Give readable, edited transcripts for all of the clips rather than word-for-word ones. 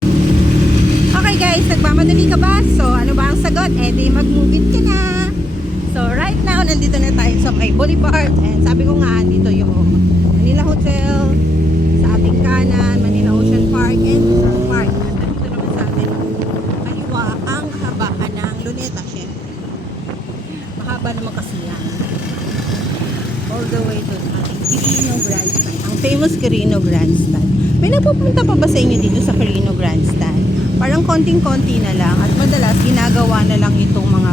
Okay guys, nagmamadali ka ba? So ano ba ang sagot? Eh di mag-move it ka na. So right now, nandito na tayo sa may Boulevard. And sabi ko nga, dito yung Manila Hotel, sa ating kanan, Manila Ocean Park, and Rizal Park. At nandito naman sa ating kaliwa ang habaan ng Luneta, syempre. Mahaba naman kasi yan. All the way to ating Quirino Grandstand. Ang famous Quirino Grandstand. May napupunta pa ba sa inyo dito sa Quirino Grandstand? Parang konting-konti na lang. At madalas ginagawa na lang itong mga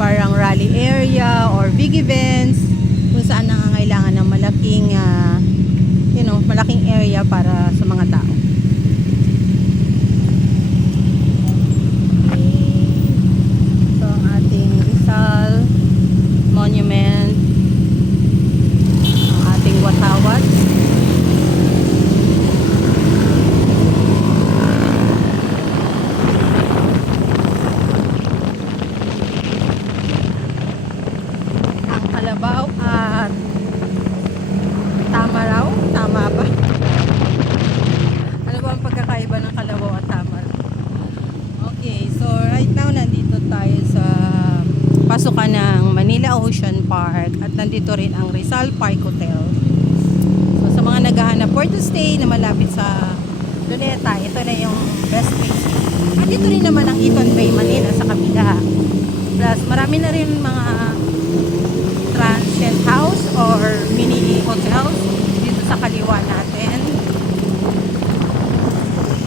parang rally area or big events kung saan nangangailangan ng malaking malaking area para sa mga tao. So ang ating Rizal Monument, ang ating Watawat, Kalabaw at Tamaraw. Tama ba? Ano ba ang pagkakaiba ng Kalabaw at Tamaraw? Okay, so right now nandito tayo sa pasukan ng Manila Ocean Park at nandito rin ang Rizal Park Hotel. So sa mga naghahanap for to stay na malapit sa Luneta, ito na yung best place. At dito rin naman ang Eton Bay Manila sa kabila. Plus marami na rin mga transient house or mini hotels dito sa kaliwa natin.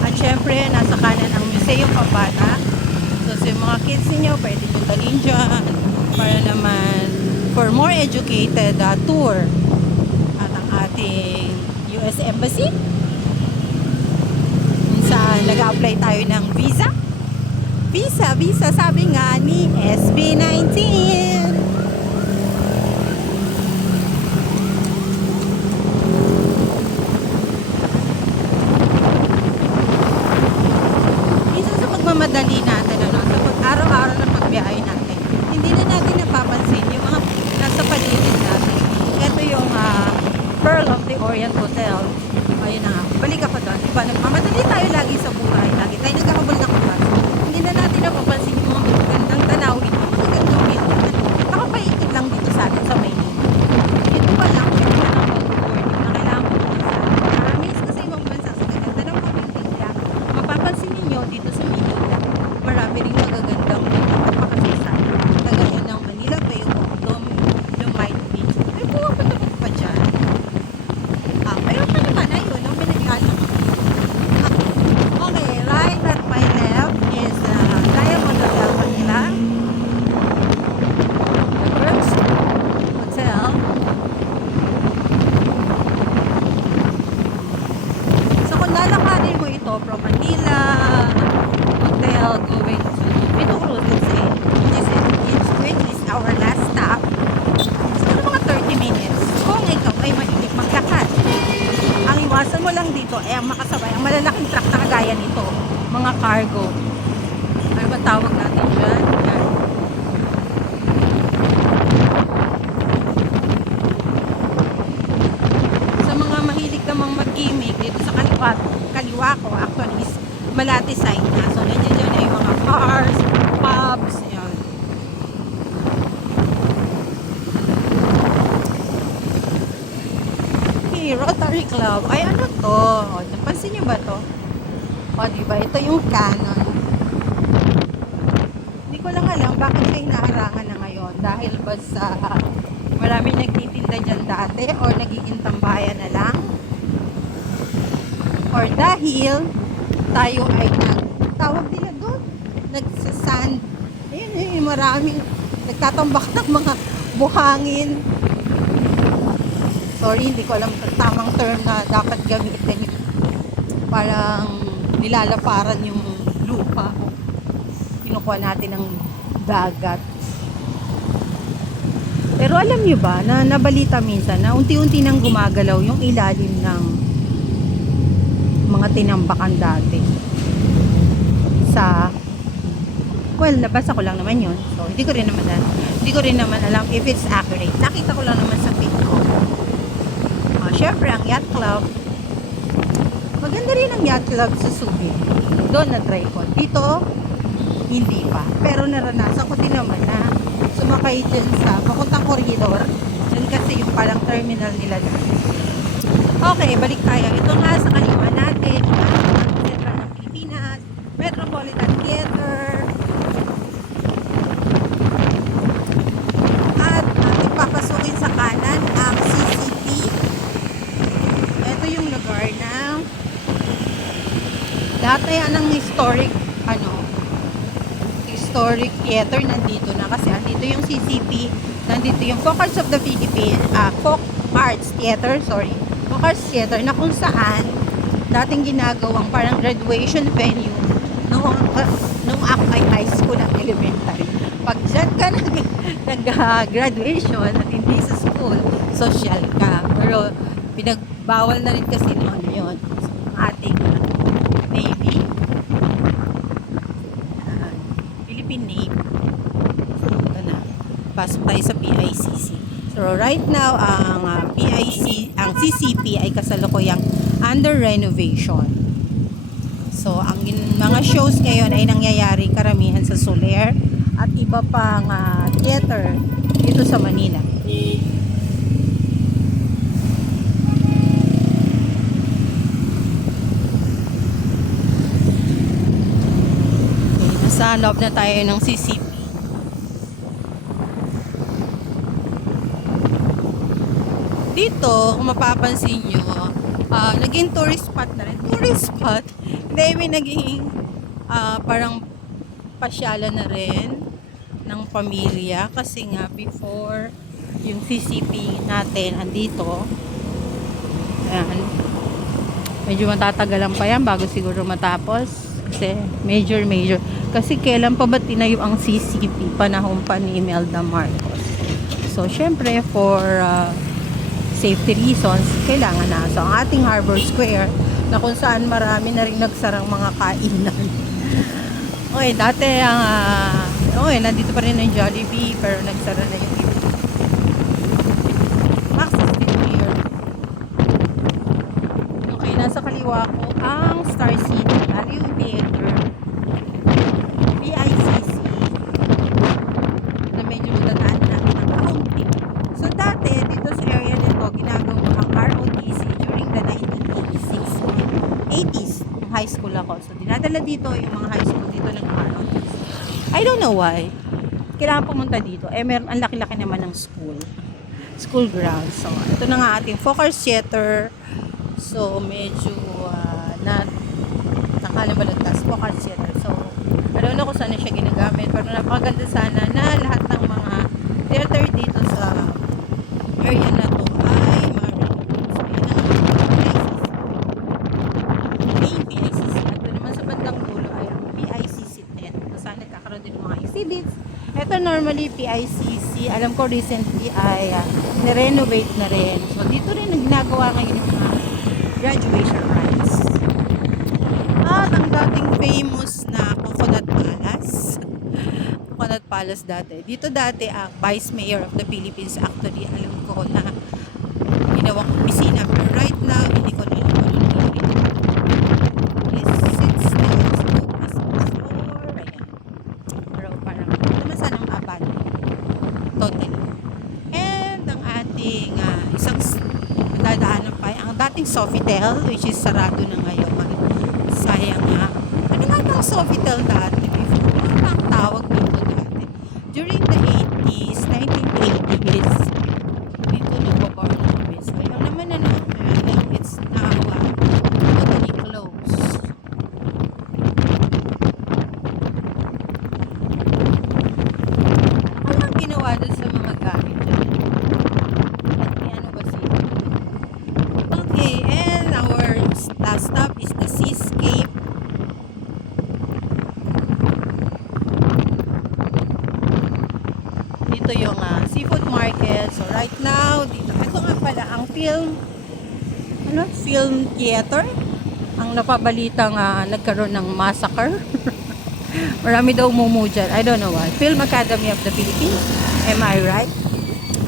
At syempre nasa kanan ang Museo Pambana. So sa mga kids niyo pwede nyo dalhin dyan para naman for more educated tour. At ang ating US Embassy kung saan nag-apply tayo ng visa. Visa sabi nga ni SB19. Madali natin sa araw-araw na pagbiyahe natin, hindi na natin napapansin yung mga nasa paligid natin. Ito yung Pearl of the Orient Hotel. Ayun na nga, balik ako doon, diba, nagmamadali tayo lagi sa buhay, lagi tayo nagkakabal ng oras, hindi na natin napapansin yung mga magagandang tanawin, yung magagandang building na nakapaikot lang dito sa atin sa Maynila. Ito pa lang, check na lang mag-boarding na kailangan mo dito sa atin. Marami kasi ibang bansa sa gaganda ng mga building, kaya mapapansin ninyo dito sa Maynila marami rin magagandang napakasasay. Kagaya ng Manila Bay o Lumite Beach. Ay, pumapunta pa dyan. Pero pa naman, ayun, ang pinag-alam. Okay, right at my left is Diamond Hotel Manila. The first hotel. So kung lalakarin mo ito from Manila Hotel going to Pituro, which is our last stop. Siguro mga 30 minutes. Kung ikaw ay mahilig maglakad. Ang iwasan mo lang dito ay ang makasabay, ang malalaking truck na kagaya nito. Mga cargo. Ano ba tawag natin dyan? Yan. Sa mga mahilig namang mag-gimmick dito sa kaliwa ko, actually is Malate side na. So, nandiyan dyan na yung mga bars, pubs, yan. Okay, Rotary Club. Ay, ano to? O, napansin nyo ba to? O, diba? Ito yung canon. Hindi ko lang alam bakit kayo naharangan na ngayon. Dahil ba sa marami nagtitinda dyan dati or nagiging tambayan na lang? Or dahil tayo ay tawag nila doon, nagsasand. Ayun, maraming nagtatambak ng mga buhangin. Sorry, hindi ko alam tamang term na dapat gamitin. Parang nilalaparan yung lupa. Kinukuha natin ng dagat. Pero alam nyo ba na nabalita minsan na unti-unti nang gumagalaw yung ilalim ng mga tinambakan dati sa nabasa ko lang naman yun, so hindi ko rin naman alam if it's accurate. Nakita ko lang naman sa feed ko. Syempre ang yacht club Maganda rin ang yacht club sa Subic. Doon na-try ko. Dito, hindi pa. Pero naranasan ko din naman na sumakay dyan sa papuntang corridor. Yan kasi yung parang terminal nila na. Okay, balik tayo. Ito nga sa kaliwa natin. Ang Sentral ng Pilipinas. Metropolitan Theater. At ating papasukin sa kanan ang CCP. Ito yung lugar na lahat na yan ng historic historic theater nandito na kasi andito yung CCP, nandito yung Folk Arts of the Philippines, Folk Arts Theater, Folk Arts Theater na kung saan dating ginagawang parang graduation venue nung ako ay high school at elementary. Pag dyan ka nag-graduation at hindi sa school, social ka. Pero pinagbawal na rin kasi noon yun. Ating Navy. Philippine Navy. So, ito na. Pasok tayo sa PICC. So, right now, ang CCP ay kasalukuyang under renovation. So, ang mga shows ngayon ay nangyayari karamihan sa Soler at iba pang theater dito sa Manila. Sa loob na tayo ng CCP. Dito, kung mapapansin nyo, naging tourist spot na rin. Tourist spot? Hindi, may naging parang pasyalan na rin ng pamilya. Kasi nga, before yung CCP natin andito, ayan, medyo matatagalan pa yan bago siguro matapos. Kasi major. Kasi kailan pa ba tinayo ang CCP? Panahon pa ni Imelda Marcos. So, syempre, for safety reasons, kailangan na. So, ang ating Harbor Square, na kung saan marami na rin nagsarang mga kainan. Okay, dati nandito pa rin ang Jollibee, pero nagsara na yung iba. Access dito here. Okay, nasa kaliwa ko ang Star City Value Theater, PICC, na medyo matandaan natin ang kaunti. So dati, dito sa area nito, ginagawa ang ROTC during the 1986, 80s, yung high school ako. So dinadala dito yung mga high school dito ng ROTC. I don't know why. Kailangan pumunta dito. Ang laki-laki naman ng school ground. So, ito na nga ating Folk Arts Theater. So, medyo nakalibalagtas. Folk Arts Theater. So, I don't know kung saan na siya ginagamit. Pero napakaganda sana na lahat ng mga theater dito sa area na to ay ma-renovate. So, yun ang PICC. At naman sa bandang dulo ay ang PICC 10. So, sana nagkakaroon din ng mga exhibits. Ito normally PICC, alam ko recently ay nirenovate na rin. So dito rin ang ginagawa ngayon yung mga graduation rites. At ang dating famous na Coconut Palace. Coconut Palace dati. Dito dati ang Vice Mayor of the Philippines, actually alam ko na ginawang opisina. Pero right now, hindi ko na alam kung ano totally. And ang ating isang dadaanan pa ang dating Sofitel, which is sarado na ngayon. Sayang nga. Ano nga bang Sofitel dati? Ano ba ang tawag dito dati? During the 80s, 1980s, dito nagbabar ng office. Ayaw naman na it's now totally closed. Ginawa doon sa mga gamit dyan. Ano ba siya? Okay, and our last stop is the Seascape. Dito yung seafood market. So right now, dito. Ito nga pala ang film theater. Ang napabalitang nagkaroon ng massacre. Marami daw mumu dyan. I don't know why. Film Academy of the Philippines. Am I right?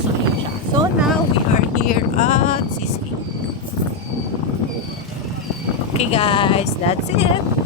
So, yun siya. So, now we are here at Seascape. Okay guys, that's it.